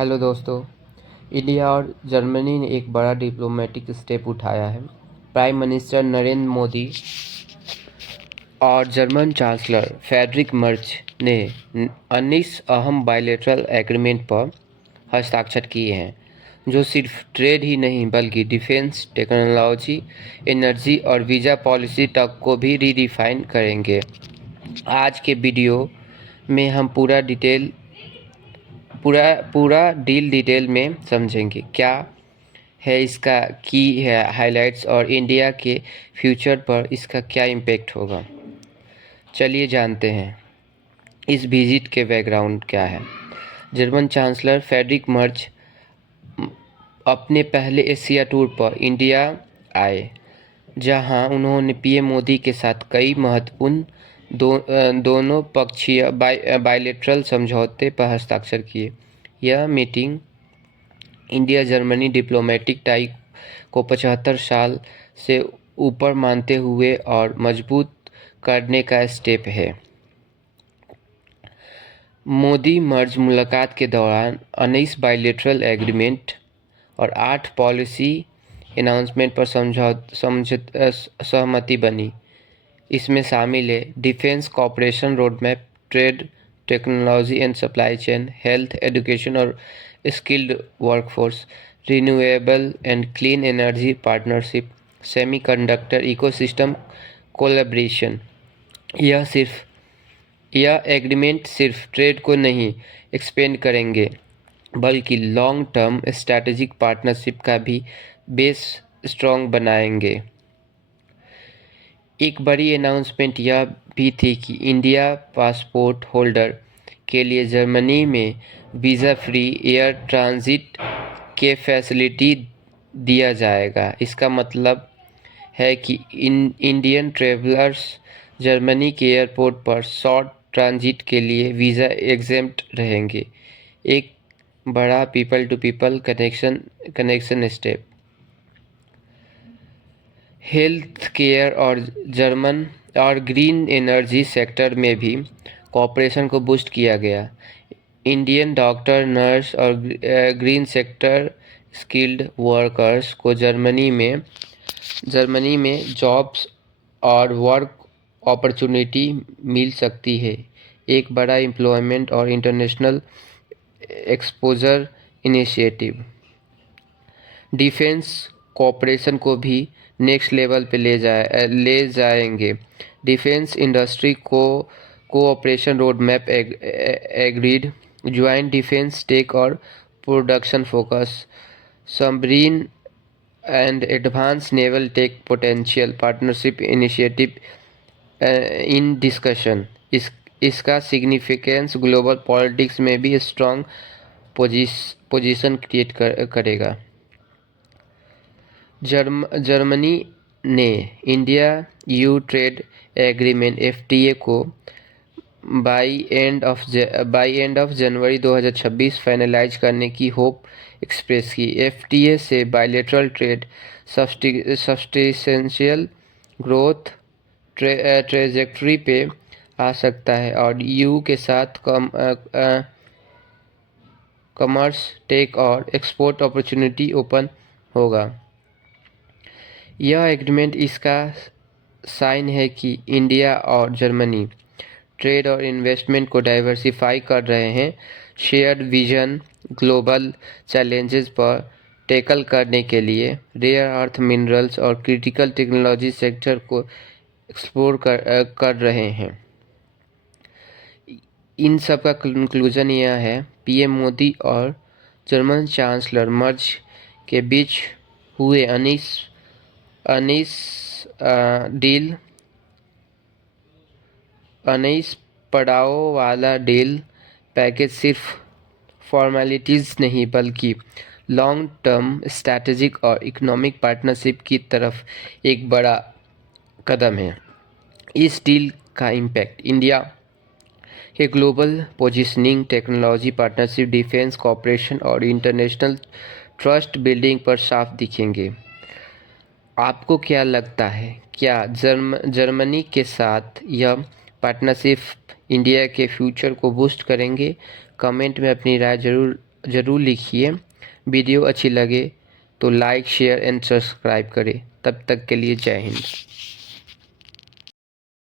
Hello दोस्तों। India और Germany ने एक बड़ा डिप्लोमेटिक स्टेप उठाया है। प्राइम मिनिस्टर नरेंद्र मोदी और जर्मन चांसलर फ्रेडरिक मर्ज ने 19 अहम बायलैटरल एग्रीमेंट पर हस्ताक्षर किए हैं, जो सिर्फ ट्रेड ही नहीं बल्कि डिफेंस, टेक्नोलॉजी, एनर्जी और वीज़ा पॉलिसी तक को भी रीडिफाइन करेंगे। आज के वीडियो में हम पूरा डील डिटेल में समझेंगे। क्या है इसका की है हाइलाइट्स और इंडिया के फ्यूचर पर इसका क्या इम्पैक्ट होगा। चलिए जानते हैं इस विजिट के बैकग्राउंड क्या है। जर्मन चांसलर फ्रेडरिक मर्ज अपने पहले एशिया टूर पर इंडिया आए, जहां उन्होंने पीएम मोदी के साथ कई महत्वपूर्ण दोनों पक्षीय बायलैटरल समझौते पर हस्ताक्षर किए। यह meeting India Germany diplomatic tie को 75 साल से ऊपर मानते हुए और मजबूत करने का स्टेप है। मोदी मर्ज मुलाकात के दौरान 19 बायलैटरल एग्रीमेंट और 8 पॉलिसी अनाउंसमेंट पर सहमति बनी। इसमें शामिल है defence cooperation roadmap, trade, technology and supply chain, health, education और skilled workforce, renewable and clean energy partnership, semiconductor ecosystem collaboration. यह एग्रीमेंट सिर्फ ट्रेड को नहीं एक्सपेंड करेंगे बल्कि लॉन्ग टर्म स्ट्रैटेजिक पार्टनरशिप का भी बेस स्ट्रॉन्ग बनाएंगे। एक बड़ी अनाउंसमेंट यह भी थी कि इंडिया पासपोर्ट होल्डर के लिए जर्मनी में वीज़ा फ्री एयर ट्रांजिट के फैसिलिटी दिया जाएगा। इसका मतलब है कि इंडियन ट्रेवलर्स जर्मनी के एयरपोर्ट पर शॉर्ट ट्रांजिट के लिए वीज़ा एग्जेम्प्ट रहेंगे। एक बड़ा people to people connection step. Health care और ग्रीन एनर्जी सेक्टर में भी कॉपरेशन को बूस्ट किया गया। इंडियन डॉक्टर, नर्स और ग्रीन सेक्टर स्किल्ड वर्कर्स को जर्मनी में जॉब्स और वर्क अपॉर्चुनिटी मिल सकती है। एक बड़ा एम्प्लॉयमेंट और international exposure initiative. Defence cooperation को भी नेक्स्ट लेवल पे ले जाएंगे। Defence industry cooperation road map agreed, joint defence tech और production focus, submarine and advance naval tech potential partnership initiative in discussion. इसका सिग्निफिकेंस ग्लोबल पॉलिटिक्स में भी strong position create करेगा। जर्मनी ने India EU trade agreement FTA को by end of January 2026 finalise करने की hope express की। FTA से bilateral trade substantial growth trajectory पे आ सकता है और ईयू के साथ कॉमर्स, टेक और एक्सपोर्ट अपॉर्चुनिटी ओपन होगा। यह एग्रीमेंट इसका साइन है कि इंडिया और जर्मनी ट्रेड और इन्वेस्टमेंट को डाइवर्सिफाई कर रहे हैं। शेयर्ड विजन ग्लोबल चैलेंजेस पर टैकल करने के लिए रेयर अर्थ मिनरल्स और क्रिटिकल टेक्नोलॉजी सेक्टर को एक्सप्लोर कर रहे हैं। इन सब का कंक्लूजन यह है, पीएम मोदी और जर्मन चांसलर मर्ज के बीच हुए 19 पड़ाव वाला डील पैकेज सिर्फ फॉर्मेलिटीज़ नहीं बल्कि लॉन्ग टर्म स्ट्रैटेजिक और इकोनॉमिक पार्टनरशिप की तरफ एक बड़ा कदम है। इस डील का इम्पैक्ट इंडिया के global positioning, technology partnership, defence cooperation और इंटरनेशनल ट्रस्ट बिल्डिंग पर साफ दिखेंगे। आपको क्या लगता है, क्या जर्मनी के साथ यह पार्टनरशिप इंडिया के फ्यूचर को बूस्ट करेंगे? कमेंट में अपनी राय ज़रूर ज़रूर लिखिए। वीडियो अच्छी लगे तो लाइक शेयर एंड सब्सक्राइब करें। तब तक के लिए जय हिंद।